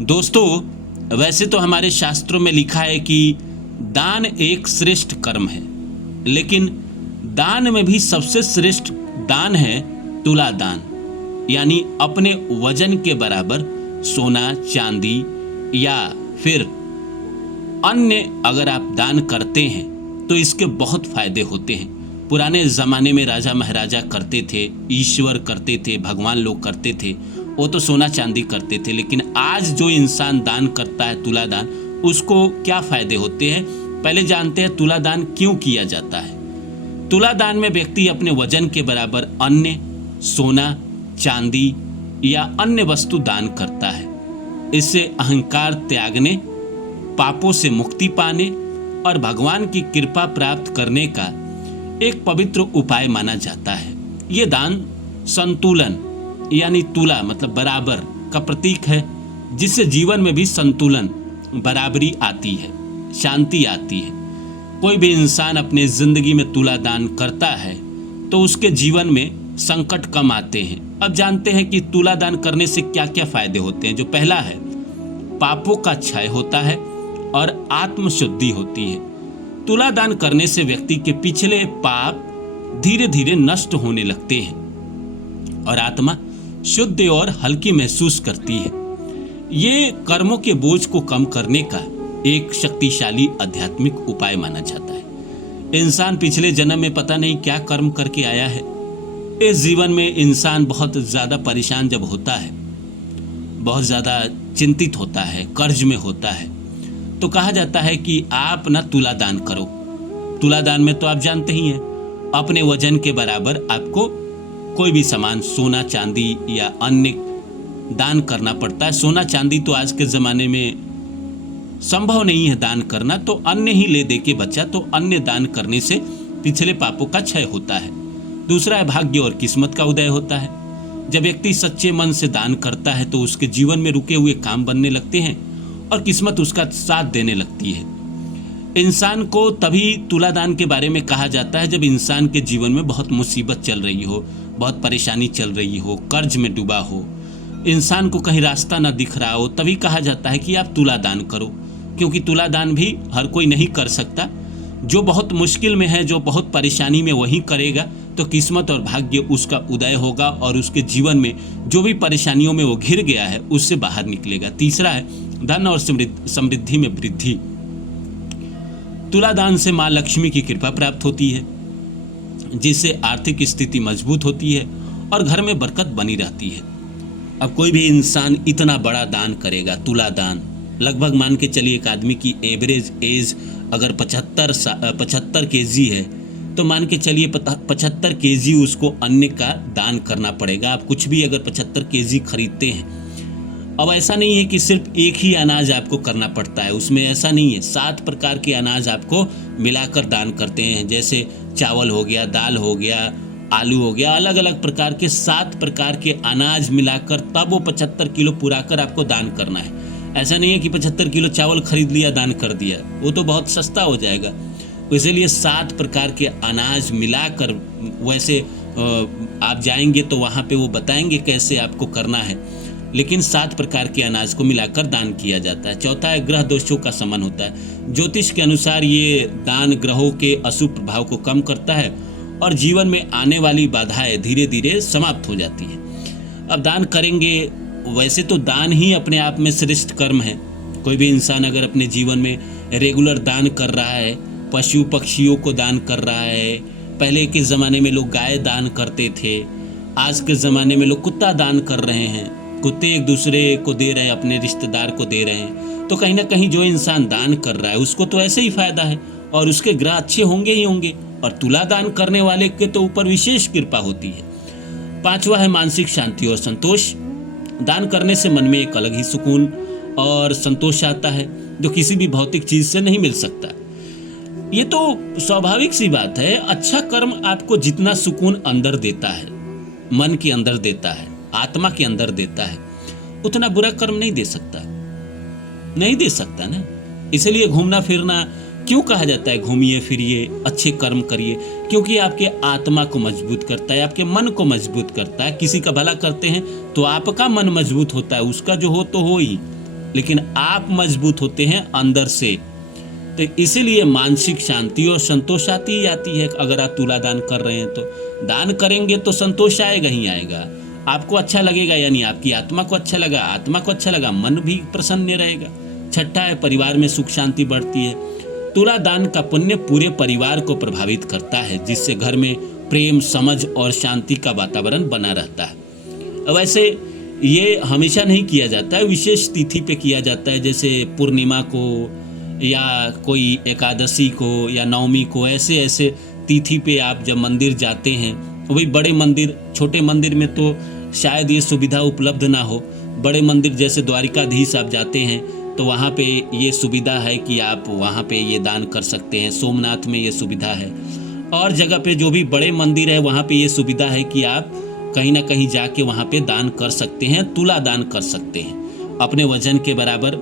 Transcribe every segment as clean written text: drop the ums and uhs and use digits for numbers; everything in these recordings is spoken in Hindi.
दोस्तों, वैसे तो हमारे शास्त्रों में लिखा है कि दान एक श्रेष्ठ कर्म है, लेकिन दान में भी सबसे श्रेष्ठ दान है तुला दान, यानी अपने वजन के बराबर सोना चांदी या फिर अन्य अगर आप दान करते हैं तो इसके बहुत फायदे होते हैं। पुराने ज़माने में राजा महाराजा करते थे, ईश्वर करते थे, भगवान लोग करते थे, वो तो सोना चांदी करते थे। लेकिन आज जो इंसान दान करता है तुला दान, उसको क्या फ़ायदे होते हैं, पहले जानते हैं तुला दान क्यों किया जाता है। तुला दान में व्यक्ति अपने वजन के बराबर अन्य, सोना, चांदी या अन्य वस्तु दान करता है। इससे अहंकार त्यागने, पापों से मुक्ति पाने और भगवान की कृपा प्राप्त करने का एक पवित्र उपाय माना जाता है। ये दान संतुलन यानी तुला मतलब बराबर का प्रतीक है, जिससे जीवन में भी संतुलन, बराबरी आती है, शांति आती है। कोई भी इंसान अपने जिंदगी में तुला दान करता है तो उसके जीवन में संकट कम आते हैं। अब जानते हैं कि तुला दान करने से क्या क्या फायदे होते हैं। जो पहला है, पापों का क्षय होता है और आत्मशुद्धि होती है। तुला दान करने से व्यक्ति के पिछले पाप धीरे धीरे नष्ट होने लगते हैं और आत्मा शुद्ध और हल्की महसूस करती है। ये कर्मों के बोझ को कम करने का एक शक्तिशाली आध्यात्मिक उपाय माना जाता है। इंसान पिछले जन्म में पता नहीं क्या कर्म करके आया है। इस जीवन में इंसान बहुत ज़्यादा परेशान जब होता है, बहुत ज़्यादा चिंतित होता है, कर्ज में होता है, तो कहा जाता है कि आप ना तुला दान करो। तुला दान में तो आप जानते ही हैं, अपने वजन के बराबर आपको कोई भी सामान, सोना चांदी या अन्य दान करना पड़ता है। सोना चांदी तो आज के ज़माने में संभव नहीं है दान करना, तो अन्य ही ले दे के बचा, तो अन्य दान करने से पिछले पापों का क्षय होता है। दूसरा है, भाग्य और किस्मत का उदय होता है। जब व्यक्ति सच्चे मन से दान करता है तो उसके जीवन में रुके हुए काम बनने लगते हैं और किस्मत उसका साथ देने लगती है। इंसान को तभी तुला दान के बारे में कहा जाता है जब इंसान के जीवन में बहुत मुसीबत चल रही हो, बहुत परेशानी चल रही हो, कर्ज में डूबा हो, इंसान को कहीं रास्ता ना दिख रहा हो, तभी कहा जाता है कि आप तुला दान करो। क्योंकि तुला दान भी हर कोई नहीं कर सकता। जो बहुत मुश्किल में है, जो बहुत परेशानी में, वही करेगा तो किस्मत और भाग्य उसका उदय होगा और उसके जीवन में जो भी परेशानियों में वो घिर गया है उससे बाहर निकलेगा। तीसरा है, धन और समृद्धि में वृद्धि। तुला दान से माँ लक्ष्मी की कृपा प्राप्त होती है, जिससे आर्थिक स्थिति मजबूत होती है और घर में बरकत बनी रहती है। अब कोई भी इंसान इतना बड़ा दान करेगा, तुला दान, लगभग मान के चलिए एक आदमी की एवरेज एज अगर 75 केजी है तो मान के चलिए 75 केजी उसको अन्न का दान करना पड़ेगा। आप कुछ भी अगर 75 केजी खरीदते हैं, अब ऐसा नहीं है कि सिर्फ एक ही अनाज आपको करना पड़ता है, उसमें ऐसा नहीं है। 7 प्रकार के अनाज आपको मिलाकर दान करते हैं, जैसे चावल हो गया, दाल हो गया, आलू हो गया, अलग अलग प्रकार के 7 प्रकार के अनाज मिलाकर तब वो 75 किलो पूरा कर आपको दान करना है। ऐसा नहीं है कि 75 किलो चावल खरीद लिया दान कर दिया, वो तो बहुत सस्ता हो जाएगा। इसीलिए 7 प्रकार के अनाज मिलाकर, वैसे आप जाएंगे तो वहाँ पे वो बताएंगे कैसे आपको करना है, लेकिन 7 प्रकार के अनाज को मिलाकर दान किया जाता है। चौथा है, ग्रह दोषों का शमन होता है। ज्योतिष के अनुसार ये दान ग्रहों के अशुभ प्रभाव को कम करता है और जीवन में आने वाली बाधाएं धीरे धीरे समाप्त हो जाती हैं। अब दान करेंगे, वैसे तो दान ही अपने आप में श्रेष्ठ कर्म है। कोई भी इंसान अगर अपने जीवन में रेगुलर दान कर रहा है, पशु पक्षियों को दान कर रहा है, पहले के ज़माने में लोग गाय दान करते थे, आज के ज़माने में लोग कुत्ता दान कर रहे हैं, कुत्ते एक दूसरे को दे रहे हैं, अपने रिश्तेदार को दे रहे हैं, तो कहीं ना कहीं जो इंसान दान कर रहा है उसको तो ऐसे ही फायदा है और उसके ग्रह अच्छे होंगे ही होंगे, और तुला दान करने वाले के तो ऊपर विशेष कृपा होती है। 5वां है, मानसिक शांति और संतोष। दान करने से मन में एक अलग ही सुकून और संतोष आता है जो किसी भी भौतिक चीज से नहीं मिल सकता। ये तो स्वाभाविक सी बात है। अच्छा कर्म आपको जितना सुकून अंदर देता है, मन के अंदर देता है, आत्मा के अंदर देता है, उतना बुरा कर्म नहीं दे सकता, नहीं दे सकता ना। इसलिए घूमना फिरना क्यों कहा जाता है, घूमिए फिरिए, अच्छे कर्म करिए, क्योंकि आपके आत्मा को मजबूत करता है, आपके मन को मजबूत करता है। किसी का भला करते हैं तो आपका मन मजबूत होता है, उसका जो हो तो हो ही, लेकिन आप मजबूत होते हैं अंदर से। तो इसीलिए मानसिक शांति और संतोष आती ही आती है। अगर आप तुला दान कर रहे हैं तो दान करेंगे तो संतोष आएगा ही आएगा, आपको अच्छा लगेगा, यानी आपकी आत्मा को अच्छा लगा, आत्मा को अच्छा लगा, मन भी प्रसन्न रहेगा। छठा है परिवार में सुख शांति बढ़ती है। तुला दान का पुण्य पूरे परिवार को प्रभावित करता है, जिससे घर में प्रेम, समझ और शांति का वातावरण बना रहता है। वैसे ये हमेशा नहीं किया जाता है, विशेष तिथि पे किया जाता है, जैसे पूर्णिमा को या कोई एकादशी को या नवमी को। ऐसे तिथि पे आप जब मंदिर जाते हैं, वही बड़े मंदिर, छोटे मंदिर में तो शायद ये सुविधा उपलब्ध ना हो। बड़े मंदिर जैसे द्वारिकाधीश आप जाते हैं तो वहाँ पे ये सुविधा है कि आप वहाँ पे ये दान कर सकते हैं। सोमनाथ में ये सुविधा है, और जगह पे जो भी बड़े मंदिर है वहाँ पे ये सुविधा है कि आप कहीं ना कहीं जाके वहाँ पे दान कर सकते हैं, तुला दान कर सकते हैं अपने वजन के बराबर।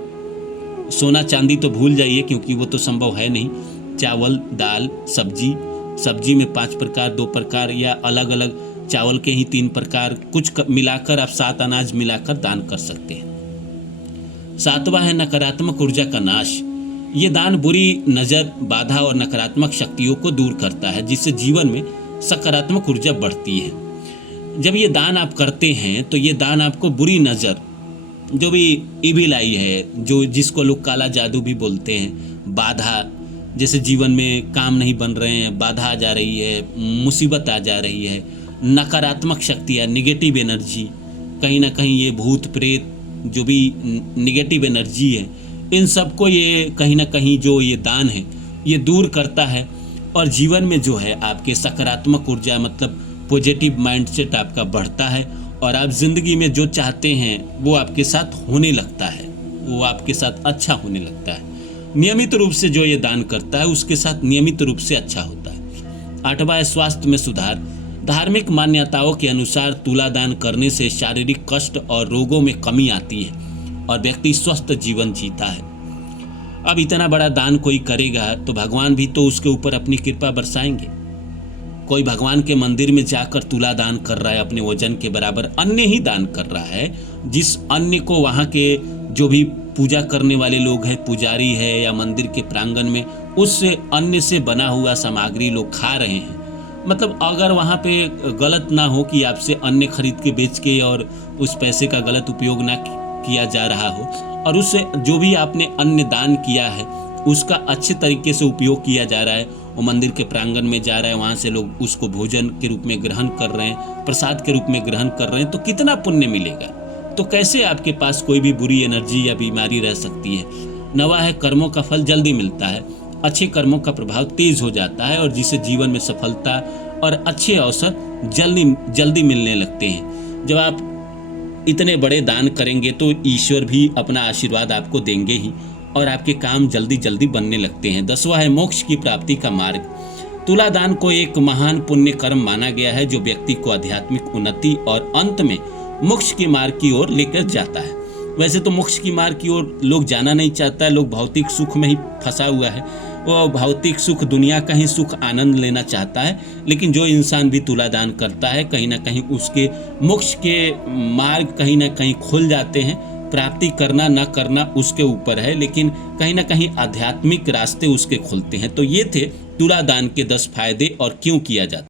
सोना चांदी तो भूल जाइए, क्योंकि वो तो संभव है नहीं। चावल, दाल, सब्जी में 5 प्रकार, 2 प्रकार, या अलग अलग चावल के ही 3 प्रकार, कुछ मिलाकर आप 7 अनाज मिलाकर दान कर सकते हैं। 7वां है नकारात्मक ऊर्जा का नाश। ये दान बुरी नज़र, बाधा और नकारात्मक शक्तियों को दूर करता है, जिससे जीवन में सकारात्मक ऊर्जा बढ़ती है। जब ये दान आप करते हैं तो ये दान आपको बुरी नज़र, जो भी इविल आई है, जो जिसको लोग काला जादू भी बोलते हैं, बाधा, जैसे जीवन में काम नहीं बन रहे हैं, बाधा आ जा रही है, मुसीबत आ जा रही है, नकारात्मक शक्तियाँ, निगेटिव एनर्जी, कहीं ना कहीं ये भूत प्रेत, जो भी निगेटिव एनर्जी है, इन सबको ये कहीं ना कहीं जो ये दान है ये दूर करता है। और जीवन में जो है आपके सकारात्मक ऊर्जा, मतलब पॉजिटिव माइंडसेट आपका बढ़ता है, और आप ज़िंदगी में जो चाहते हैं वो आपके साथ होने लगता है, वो आपके साथ अच्छा होने लगता है। नियमित रूप से जो ये दान करता है उसके साथ नियमित रूप से अच्छा होता है। 8वां है स्वास्थ्य में सुधार। धार्मिक मान्यताओं के अनुसार तुला दान करने से शारीरिक कष्ट और रोगों में कमी आती है और व्यक्ति स्वस्थ जीवन जीता है। अब इतना बड़ा दान कोई करेगा तो भगवान भी तो उसके ऊपर अपनी कृपा बरसाएंगे। कोई भगवान के मंदिर में जाकर तुला दान कर रहा है, अपने वजन के बराबर अन्न ही दान कर रहा है, जिस अन्न को वहाँ के जो भी पूजा करने वाले लोग हैं, पुजारी है या मंदिर के प्रांगण में, उस अन्न से बना हुआ सामग्री लोग खा रहे हैं। मतलब अगर वहाँ पे गलत ना हो कि आपसे अन्न खरीद के बेच के और उस पैसे का गलत उपयोग ना किया जा रहा हो, और उससे जो भी आपने अन्न दान किया है उसका अच्छे तरीके से उपयोग किया जा रहा है, वो मंदिर के प्रांगण में जा रहा है, वहाँ से लोग उसको भोजन के रूप में ग्रहण कर रहे हैं, प्रसाद के रूप में ग्रहण कर रहे हैं, तो कितना पुण्य मिलेगा। तो कैसे आपके पास कोई भी बुरी एनर्जी या बीमारी रह सकती है। 9वां है कर्मों का फल जल्दी मिलता है। अच्छे कर्मों का प्रभाव तेज हो जाता है और जिससे जीवन में सफलता और अच्छे अवसर जल्दी मिलने लगते हैं। जब आप इतने बड़े दान करेंगे तो ईश्वर भी अपना आशीर्वाद आपको देंगे ही, और आपके काम जल्दी बनने लगते हैं। 10वां है मोक्ष की प्राप्ति का मार्ग। तुला दान को एक महान पुण्य कर्म माना गया है, जो व्यक्ति को आध्यात्मिक उन्नति और अंत में मोक्ष के मार्ग की ओर लेकर जाता है। वैसे तो मोक्ष की मार्ग की ओर लोग जाना नहीं चाहता है, लोग भौतिक सुख में ही फंसा हुआ है। वो भौतिक सुख, दुनिया का ही सुख आनंद लेना चाहता है, लेकिन जो इंसान भी तुला दान करता है कहीं ना कहीं उसके मोक्ष के मार्ग कहीं ना कहीं खुल जाते हैं। प्राप्ति करना ना करना उसके ऊपर है, लेकिन कहीं ना कहीं आध्यात्मिक रास्ते उसके खुलते हैं। तो ये थे तुला दान के 10 फायदे और क्यों किया जाता है।